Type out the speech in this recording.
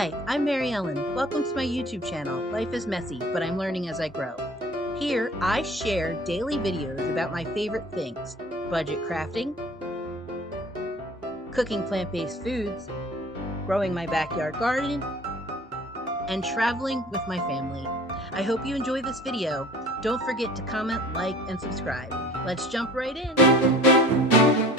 Hi, I'm Mary Ellen. Welcome to my YouTube channel, Life is Messy, but I'm learning as I grow. Here, I share daily videos about my favorite things, budget crafting, cooking plant-based foods, growing my backyard garden, and traveling with my family. I hope you enjoy this video. Don't forget to comment, like, and subscribe. Let's jump right in.